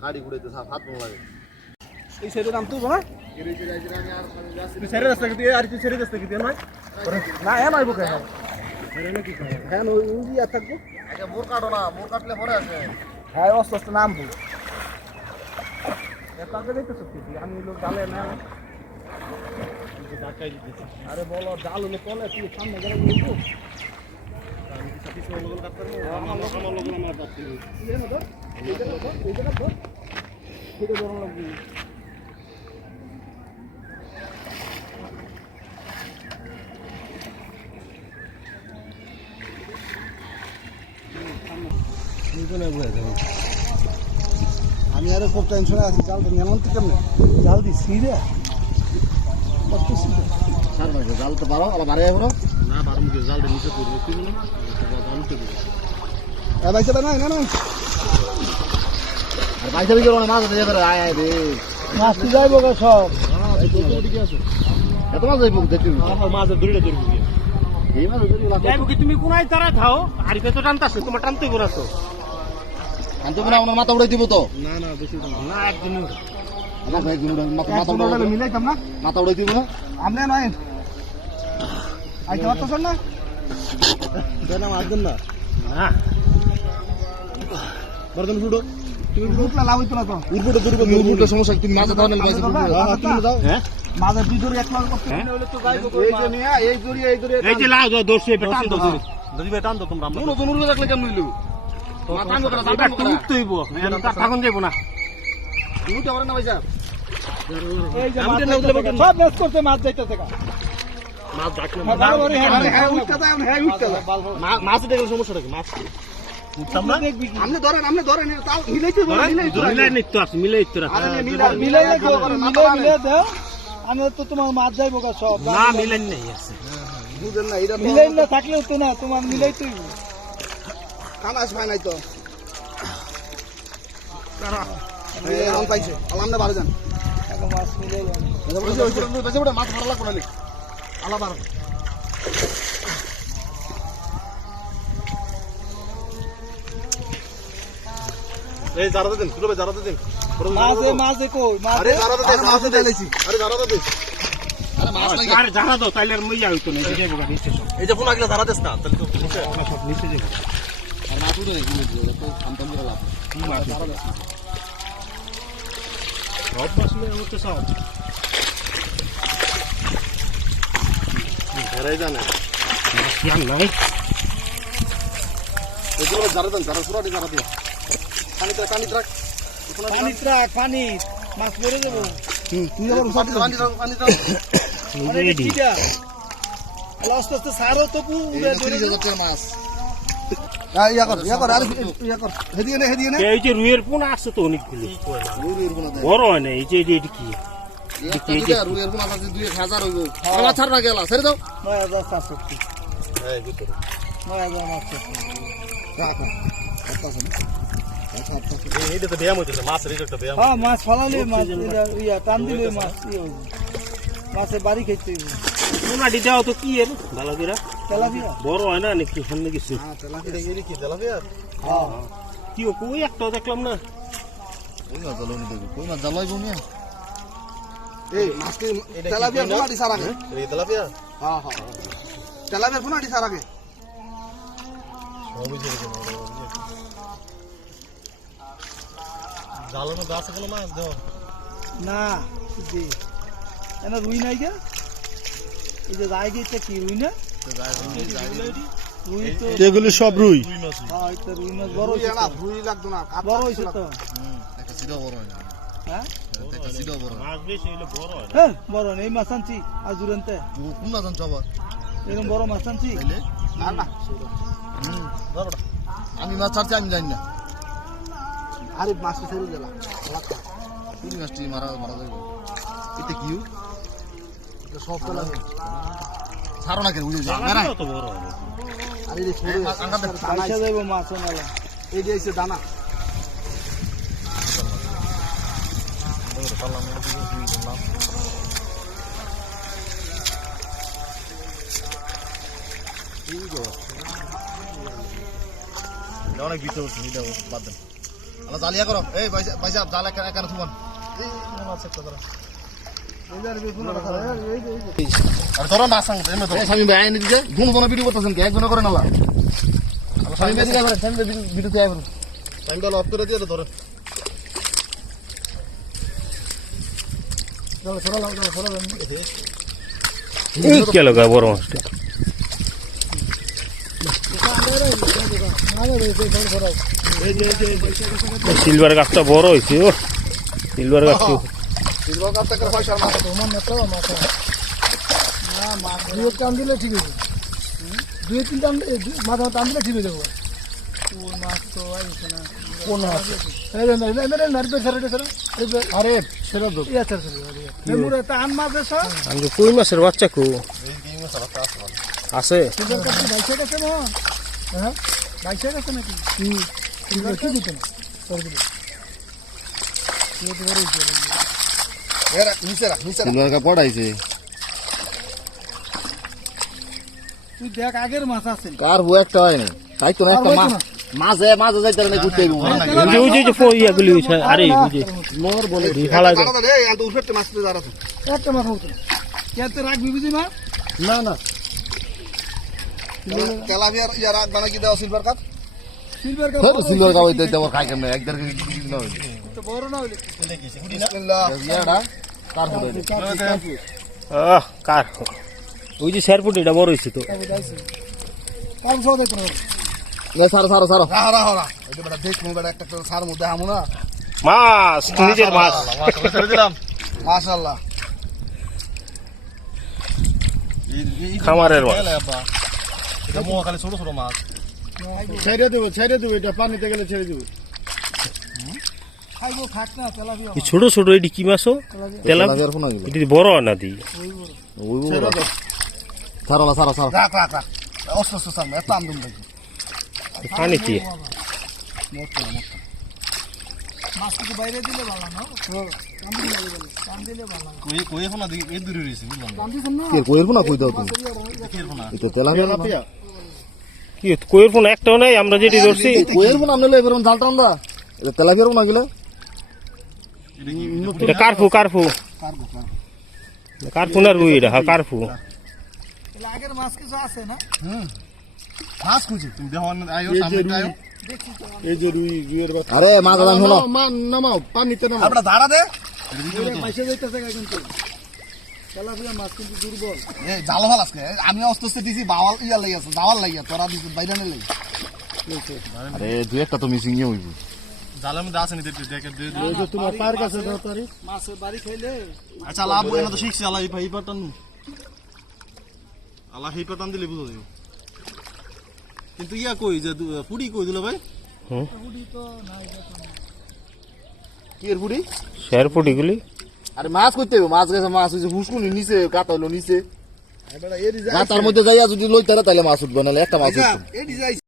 গাড়ি ঘুরাইতে হাত মন লাগে এই সাইডে নাম তুলবো না ছেড়ে রাস্তা দিয়ে আর কি ছেড়ে রাস্তা দিয়ে নয় না এ নয় বুকে হ্যাঁ ওই আর থাকবো মোর কাটো না মোর কাটলে পরে আছে হ্যাঁ অস্ত অস্ত নামবো কাকে দেখতেছ আমি লোক ডালে না আরে বলো ডাল হলো কলে তুই সামনে গেলে বলবো আমি কি সাথে সব লোক কাটতে পারবো আমার লোক আমার যাচ্ছে এই না তো এই জায়গা তো ঠিক আছে বড় লাগবে আমি আরো খুব টেনশনে আছি জালটা নেমন তো কেমন জাল দিচ্ছি রে জাল তো পারো আবার বাড়ি যাবো না বারো মুখে জালটা নিচে পড়বে কি বলো ভাই যাবে না না আর ভাই যাবে কেন মাছ যাবে আয় আয় রে মাছ কি যাইবো গো সব এত মাছ যাইবো দেখি মাছের দড়িটা ধরবো এই মাছ ধরি না যাইবো কি তুমি কোনায় তারা খাও আর তো টানতাছো তোমার টানতেই বলাছো আনতে না ওনার মাথা উড়াই দিব তো না না বেশি না একদম আমার একদম মাথা উড়াই মিলাইতাম না মাথা উড়াই দিব না আমনে নয় আইতে পারতেছেন না দেন একদম না না বর্তমান শুডো তুমি বুকলা লাভ হইতো না তো উড়বুটো দূরবো উড়বুটো সমস্যা তুমি মাছ ধরে না তুমি দাও হ্যাঁ মাছ দুই দড়ি এক লাখ করতে হলে তো গাইবো এই যে নিয়া এই দড়ি এই যে লাও দর্শে টান দাও যদি টান দাও তোমরা আমরা নতুন উড়বে রাখলে কেমন হইলো মাথান করা জালটা টুকতে হইব এটা থাকুন যাইবো না উঠে পারে না ভাই সাহেব এই যে মাছ সব বেশ করতে মাছ যাইতেছে কা মাছ ডাকলে হ্যাঁ উঠতে দাও হ্যাঁ উঠতে দাও মাছ দেখলে সমস্যা কি মাছ আমনে ধরেন তাল মিলাইতে মিলাই নিত আছে মিলাই তো মিলাই দাও আমি তো তোমার মাছ যাইবো কা সব না মিলাই নাই আছে বুঝেন না এটা মিলাই না থাকলেও তো না তোমার মিলাইতেই কামাস পাই নাই তো এখন পাইছে আলাম না বারো যান মাছ মিলাই মাছ ভালো লাগবে না আলা বারো এই জারাতে দেন পুরো জারাতে দেন মাছ কই মাছ আরে জারাতে দেন মাছ ঢালাইছি আরে জারাতে দেন আরে মাছ নাই আরে জারা দাও তাইলে আর মইয়া হইতো না এই যাইবো গাড়ি স্টেশন এই যে ফোন আগলে জারা দেস না তাহলে তো সব নিচে যাবো আর মাছ উঠে তো আমতম করে লাভ মাছ জারা দাও সব মাছ লয়ে হচ্ছে সব ধরাই জানে মাছ জান নাই এগুলো জারা দেন জারা সুরাটি জারা দিয়া পানি ট্রাক পানি মাছ পড়ে যাবো তুই আবার পানি রেডি আস্তে আস্তে সারো তো পুরো ধরে মাছ এই যে রুইয়ের পোনা আছে তো অনেকগুলো বড় হয় না এই যে এটা কি রুইয়ের পোনা আছে 2000 হইব মাছ ছাড়া গেল ছেড়ে দাও 9460 এই ভিতরে 9460 এইটা তো ব্যায়াম হইতেছে মাছ রেটটা ব্যায়াম হ্যাঁ মাছ ফলালে মাছ ইয়া টান দিলে মাছ মাছের বাড়ি খেতে পোনা দিতেও তো কি এর ভালো করে তেলাপিয়া বড় হয় না নাকি সামনে কিছু হ্যাঁ তেলাপিয়া এর কি তেলাপিয়া হ্যাঁ কি ও কই একটাও দেখলাম না কই না জ্বালানি দেখো কই না জ্বালাইব না এই মাছ কি তেলাপিয়া পোনা দি সারাগে এই তেলাপিয়া হ্যাঁ হ্যাঁ তেলাপিয়া পোনা দি সারাগে সবই ছেড়ে দেবো জ্বালানো গাছ কোনো মাছ দাও না দি এনা রুই নাই গে এই যে রাই গেছে কি রুই না রুই তো এগুলো সব রুই হ্যাঁ এটা রুই মাছ বড় হইছে না রুই লাগতো না বড় হইছে তো একটা সিধা বড় হয় হ্যাঁ একটা সিধা বড় মাছ বেশি হইলে বড় হয় হ্যাঁ বড় নেই মাছ আনছি আজ দুরন্তে কোন মাছ আনছ আবার এরকম বড় মাছ আনছি না না আমি মাছ ছাড়ছি আমি জানি না আরে মাছ ছেড়ে দিলা কোন মাছটি মারা মারা যাবে এটা কি এটা সব ফেলা ছাড়ো না কেন উড়ে যা না তো বড় হবে আরে রে ছেড়ে দানা যাইবো মাছ নালা এই যে এসে দানা অনেক ভিতর বাদ দেন আলা জালিয়া করো এই পয়সা জাল এখানে থুবান আর ধরো না সাং এমে তো স্বামী ভাই আইনি দিছে গুণ গুণ ভিডিও করতেছেন কি একজন করে নালা স্বামী ভাই দিকে করে স্বামী ভিডিও তে আইবো টাইম দল অফ করে দিয়ে ধরো চলো সরা লাও সরা লাও এই কি লাগা বড় মাছটা সিলভার গাছটা বড় হয়েছে ও সিলভার গাছ সিলভার কাপ টাকা পয়সা মাথা তো মন তো মাথা না মাছ দুই টান দিলে ঠিক আছে দুই তিন টান মাথা টান দিলে ঠিক হয়ে যাবে কোন মাছ তো আইছে না কোন মাছ এই না না নারপে সরতে সর আরে সেরা দো ইয়া সর নেমুরা তা আন মাছ আছে আমি কই মাছের বাচ্চা কো এই মাছ আছে সিলভার কাপ বাইছে গেছে না হ্যাঁ বাইছে গেছে নাকি সিলভার কি দিতে না করে দিলে ये तो बड़ी है यार नीचे रख सिल्वर का पड़ाइছে তুই দেখ আগের মাছ আছে কার বউ একটা হয় না তাই তো একটা মাছ মাছ যাইতে না ঘুরতে আইবো ওই যে ফইয়া গুলি হইছে আরে বুঝে মোর বলে খালা দে আন্ত উঠতে মাছ তো দাঁড়াতো একটা মাছ হতো কেতে রাখবি বুঝি মা না না তেলাবিয়ার ইয়া রাখ বানা কি দাও সিলভার কাপ সিলভার কাপ হইতে দেব খাই কেমনে একদার না তো বড় না হইলে দেখিছি গুডি না বিসমিল্লাহ ইয়াডা কার হইলে কার ওই যে শেরপুটিটা বড় হইছে তো কাম সব দেখো না সারা সারা সারা হারা হারা এটা বড় দেখ মে বড় একটা সার মধ্যে আমু না মাছ নিজের মাছ ছেড়ে দিলাম মাশাআল্লাহ খামারের মাছ এটা মোয়া খালি ছোট ছোট মাছ ছেড়ে দেব এটা পানিতে গেলে ছেড়ে দেব খাইবো খাক না তেলাপিয়া এই ছোট ছোট এডি কি মাছও তেলাপিয়ার ফোনা গেল এডি বড় না দি ওই বড় সারা সারা সারা রাখ রাখ রাখ অস্ত অস্ত সামনে এত আমদম দেখি পানি কি মাছ কি বাইরে দিলে ভালো না কাম দিলে ভালো কই ফোনা দি এই দূরে রইছে বুঝলাম কাম দিছ না কে কইর ফোনা কই দাও তুমি কে ফোনা এটা তেলাপিয়া কি কইর ফোন একটাও নাই আমরা যেটি ধরছি কইর ফোনা আমলে এবার জালটা আমরা এটা তেলাপিয়ার ফোনা গেলে এটা কারফু না রুই এটা হ্যাঁ কারফু আগের মাছ কিছু আছে না মাছ খুঁজি তুমি দেখো আয়ো সামনে আয়ো এই যে রুইয়ের বাচ্চা আরে মাছ দাম হলো নামাও পানিতে নামাও আপড়া ধারা দে মাছে যাইতেছে কিন্তু তেলাপিয়া মাছ কিন্তু দুর্বল এই জাল ভাল আছে আমি অস্তে দিছি বাওয়াল ইয়া লাগি আছে জাওয়াল লাগি তোরা দিছিস বাইরে নে লাগি আরে দুই একটা তো মিসিং হইব জালের মধ্যে আছে নি দেখে দে তোমার পার কাছে দাও তারি মাছের বাড়ি খাইলে আচ্ছা লাভ এনে তো শিখছি আল্লাহ এই পাটান আল্লাহ এই পাটান দিলে বুঝো দিও কিন্তু ইয়া কই যে পুরি কই দিল ভাই পুরি তো না এটা কি এর পুরি শেরপুটি গুলি আরে মাছ কইতে হবে মাছ গেছে মাছ হইছে হুসকুনি নিচে কাটা হলো নিচে গাতার মধ্যে যাইয়া যদি লইতারা তাহলে মাছ উঠবে নাহলে একটা মাছ উঠবে